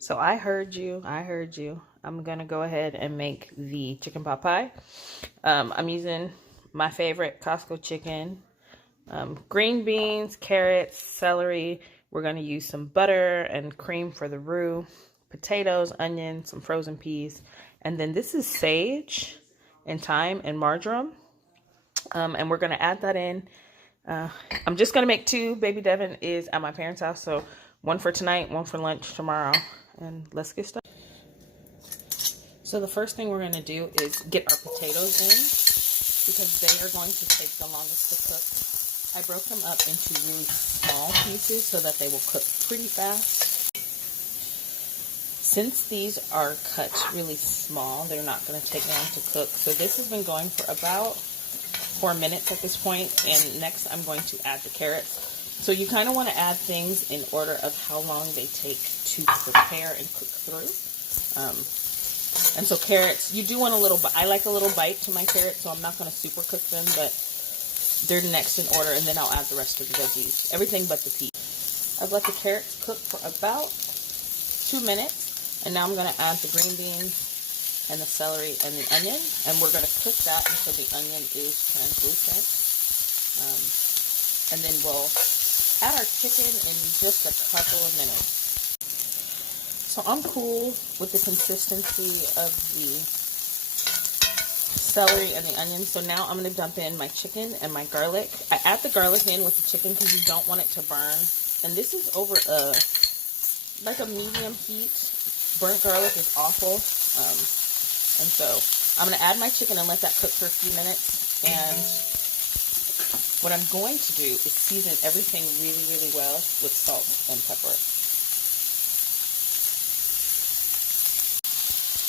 So I heard you. I heard you. I'm going to go ahead and make the chicken pot pie. I'm using my favorite Costco chicken, green beans, carrots, celery. We're going to use some butter and cream for the roux, potatoes, onions, some frozen peas. And then this is sage and thyme and marjoram. And we're going to add that in. I'm just going to make two. Baby Devin is at my parents' house. So one for tonight, one for lunch tomorrow. And let's get started. So the first thing we're going to do is get our potatoes in because they are going to take the longest to cook. I broke them up into really small pieces so that they will cook pretty fast. Since these are cut really small, they're not going to take long to cook. So this has been going for about 4 minutes at this point, and next I'm going to add the carrots. So you kind of want to add things in order of how long they take to prepare and cook through. And so carrots, you do want a little, I like a little bite to my carrots, so I'm not going to super cook them, but they're next in order, and then I'll add the rest of the veggies, everything but the peas. I've let the carrots cook for about 2 minutes, and now I'm going to add the green beans and the celery and the onion, and we're going to cook that until the onion is translucent. And then we'll add our chicken in just a couple of minutes. So I'm cool with the consistency of the celery and the onion. So now I'm going to dump in my chicken and my garlic. I add the garlic in with the chicken because you don't want it to burn. And this is over like a medium heat. Burnt garlic is awful. And so I'm going to add my chicken and let that cook for a few minutes. And what I'm going to do is season everything really, really well with salt and pepper.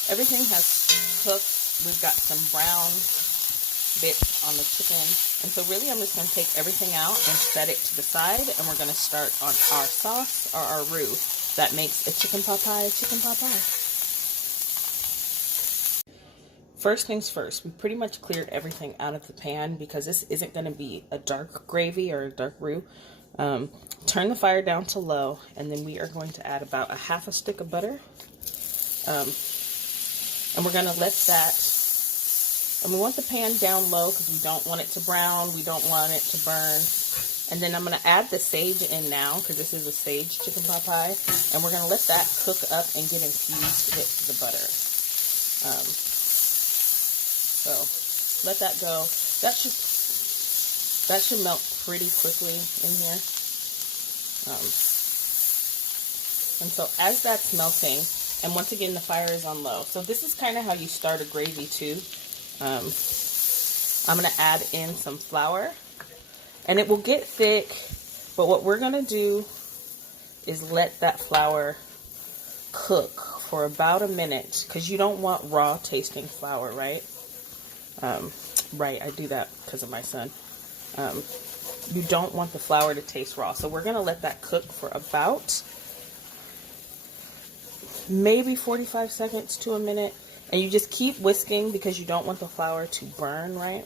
Everything has cooked. We've got some brown bits on the chicken. And so really I'm just going to take everything out and set it to the side. And we're going to start on our sauce or our roux that makes a chicken pot pie a chicken pot pie. First things first, we pretty much cleared everything out of the pan because this isn't going to be a dark gravy or a dark roux. Turn the fire down to low, and then we are going to add about a half a stick of butter. And we're going to let that, and we want the pan down low because we don't want it to brown, we don't want it to burn. And then I'm going to add the sage in now because this is a sage chicken pot pie. And we're going to let that cook up and get infused with the butter. So let that go. That should melt pretty quickly in here. And so as that's melting, and once again the fire is on low. So this is kind of how you start a gravy too. I'm going to add in some flour, and it will get thick. But what we're going to do is let that flour cook for about a minute because you don't want raw tasting flour, right? Right, I do that because of my son. You don't want the flour to taste raw. So we're going to let that cook for about maybe 45 seconds to a minute. And you just keep whisking because you don't want the flour to burn, right?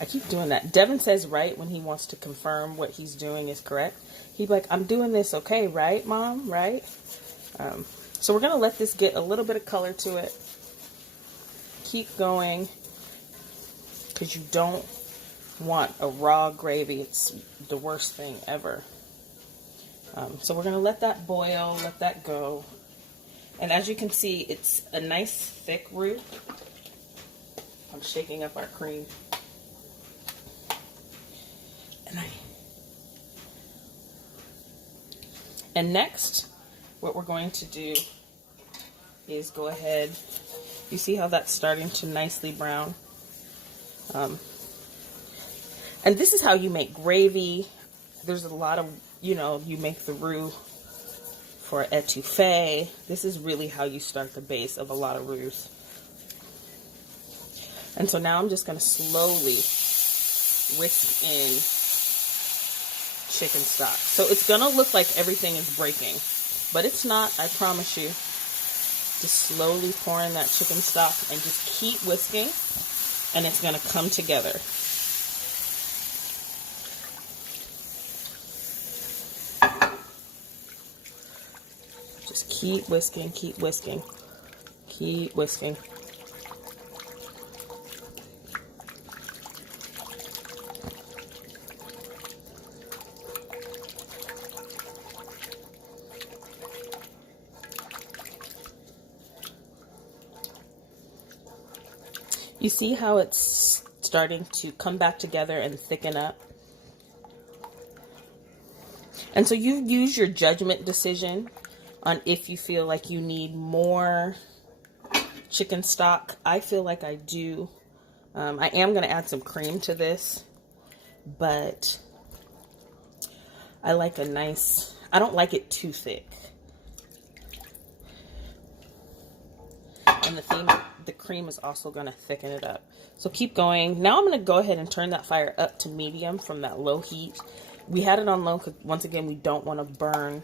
I keep doing that. Devin says right when he wants to confirm what he's doing is correct. He'd be like, I'm doing this okay, right, Mom? Right? So we're going to let this get a little bit of color to it. Keep going because you don't want a raw gravy. It's the worst thing ever. So we're going to let that boil, let that go. And as you can see, it's a nice thick roux. I'm shaking up our cream. And next, what we're going to do is go ahead. You see how that's starting to nicely brown? And this is how you make gravy. There's a lot of, you make the roux for etouffee. This is really how you start the base of a lot of roux. And so now I'm just going to slowly whisk in chicken stock. So it's going to look like everything is breaking, but it's not, I promise you. Just slowly pour in that chicken stock and just keep whisking, and it's going to come together. Just keep whisking, keep whisking, keep whisking. You see how it's starting to come back together and thicken up? And so you use your judgment decision on if you feel like you need more chicken stock. I feel like I do. I am going to add some cream to this, but I like a nice, I don't like it too thick. And the cream is also going to thicken it up. So keep going. Now I'm going to go ahead and turn that fire up to medium from that low heat. We had it on low because, once again, we don't want to burn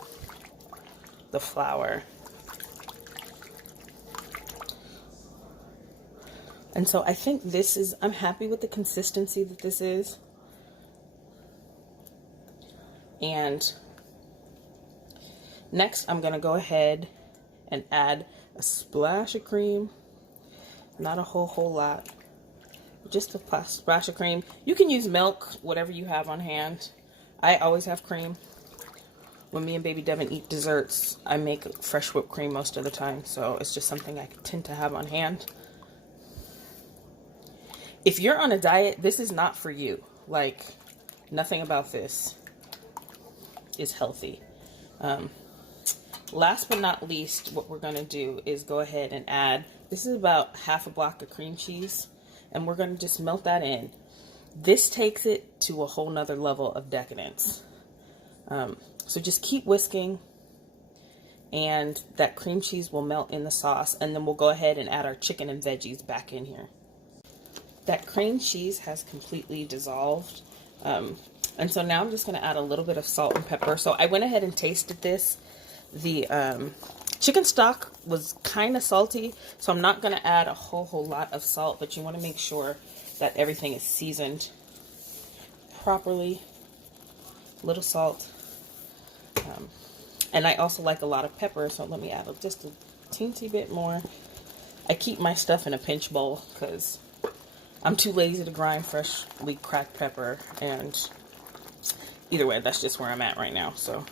the flour. And so I think this is, I'm happy with the consistency that this is. And next I'm going to go ahead and add a splash of cream. Not a whole lot. Just a splash of cream. You can use milk, whatever you have on hand. I always have cream. When me and baby Devin eat desserts, I make fresh whipped cream most of the time. So it's just something I tend to have on hand. If you're on a diet, this is not for you. Like, nothing about this is healthy. Last but not least, what we're going to do is go ahead and add, this is about half a block of cream cheese, and we're going to just melt that in. This takes it to a whole nother level of decadence. So just keep whisking, and that cream cheese will melt in the sauce, and then we'll go ahead and add our chicken and veggies back in here. That cream cheese has completely dissolved. And so now I'm just going to add a little bit of salt and pepper. So I went ahead and tasted this. The chicken stock was kind of salty, so I'm not going to add a whole lot of salt, but you want to make sure that everything is seasoned properly. A little salt. And I also like a lot of pepper, so let me add just a teensy bit more. I keep my stuff in a pinch bowl because I'm too lazy to grind freshly cracked pepper, and either way, that's just where I'm at right now. So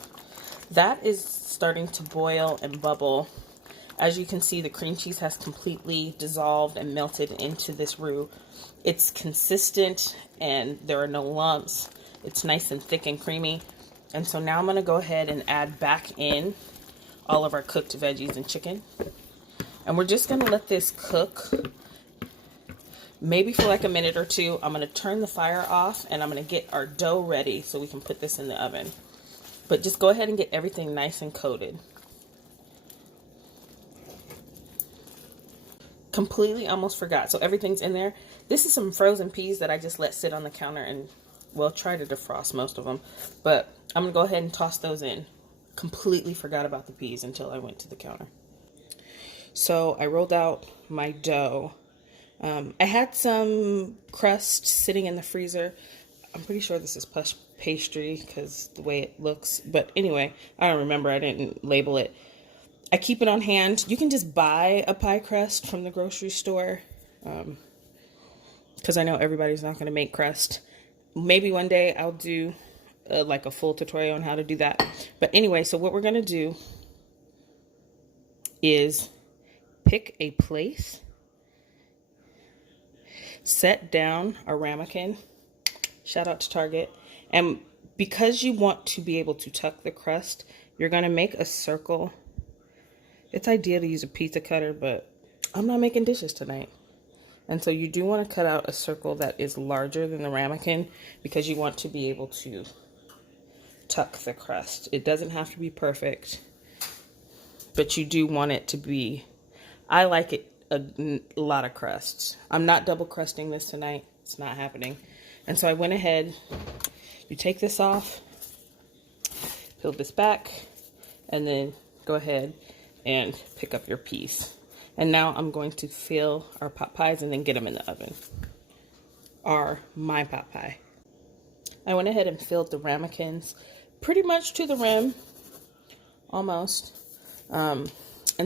that is starting to boil and bubble. As you can see, the cream cheese has completely dissolved and melted into this roux. It's consistent and there are no lumps. It's nice and thick and creamy. And so now I'm going to go ahead and add back in all of our cooked veggies and chicken. And we're just going to let this cook maybe for like a minute or two. I'm going to turn the fire off and I'm going to get our dough ready so we can put this in the oven. But just go ahead and get everything nice and coated. Completely almost forgot. So everything's in there. This is some frozen peas that I just let sit on the counter and, well, try to defrost most of them. But I'm going to go ahead and toss those in. Completely forgot about the peas until I went to the counter. So I rolled out my dough. I had some crust sitting in the freezer. I'm pretty sure this is pastry because the way it looks. But anyway, I don't remember. I didn't label it. I keep it on hand. You can just buy a pie crust from the grocery store because I know everybody's not going to make crust. Maybe one day I'll do like a full tutorial on how to do that. But anyway, so what we're going to do is pick a place, set down a ramekin. Shout out to Target. And because you want to be able to tuck the crust, you're going to make a circle. It's ideal to use a pizza cutter, but I'm not making dishes tonight. And so you do want to cut out a circle that is larger than the ramekin because you want to be able to tuck the crust. It doesn't have to be perfect, but you do want it to be, I like it a lot of crust. I'm not double crusting this tonight. It's not happening. And so I went ahead, you take this off, peel this back, and then go ahead and pick up your piece. And now I'm going to fill our pot pies and then get them in the oven. My pot pie. I went ahead and filled the ramekins pretty much to the rim, almost. And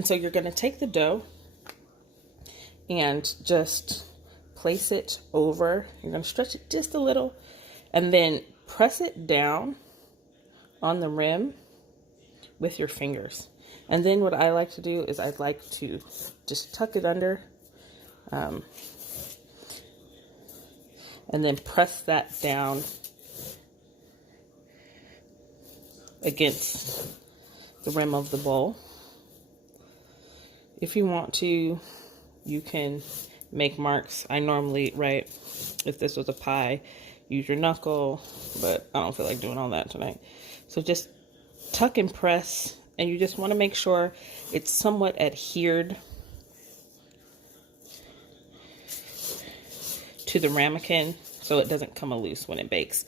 so you're going to take the dough and just place it over. You're going to stretch it just a little and then press it down on the rim with your fingers. And then what I like to do is I'd like to just tuck it under and then press that down against the rim of the bowl. If you want to, you can make marks. I normally, right, if this was a pie, use your knuckle, but I don't feel like doing all that tonight. So just tuck and press, and you just want to make sure it's somewhat adhered to the ramekin so it doesn't come loose when it bakes.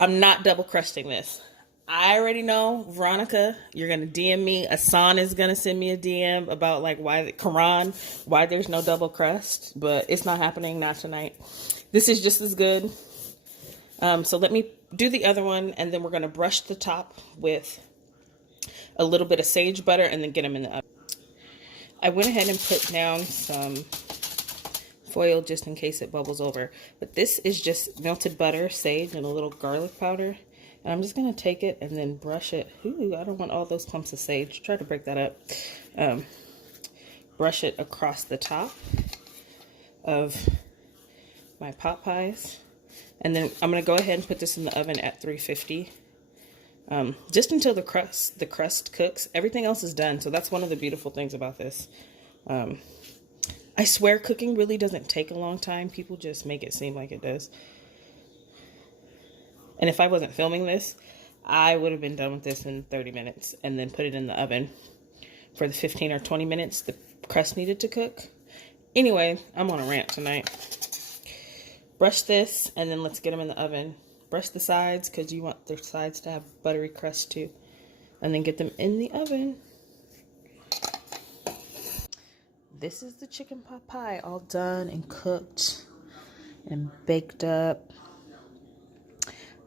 I'm not double crusting this. I already know, Veronica, you're going to DM me. Asan is going to send me a DM about like why there's no double crust, but it's not happening, not tonight. This is just as good. So let me do the other one, and then we're going to brush the top with a little bit of sage butter and then get them in the oven. I went ahead and put down some foil just in case it bubbles over. But this is just melted butter, sage, and a little garlic powder. And I'm just going to take it and then brush it. Ooh, I don't want all those clumps of sage. Try to break that up. Brush it across the top of my pot pies. And then I'm going to go ahead and put this in the oven at 350. Just until the crust cooks. Everything else is done. So that's one of the beautiful things about this. I swear cooking really doesn't take a long time. People just make it seem like it does. And if I wasn't filming this, I would have been done with this in 30 minutes and then put it in the oven for the 15 or 20 minutes the crust needed to cook. Anyway, I'm on a rant tonight. Brush this, and then let's get them in the oven. Brush the sides because you want the sides to have buttery crust too. And then get them in the oven. This is the chicken pot pie all done and cooked and baked up.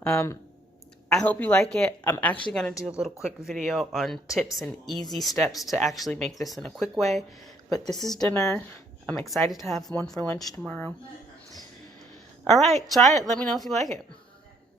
I hope you like it. I'm actually going to do a little quick video on tips and easy steps to actually make this in a quick way. But this is dinner. I'm excited to have one for lunch tomorrow. All right, try it. Let me know if you like it.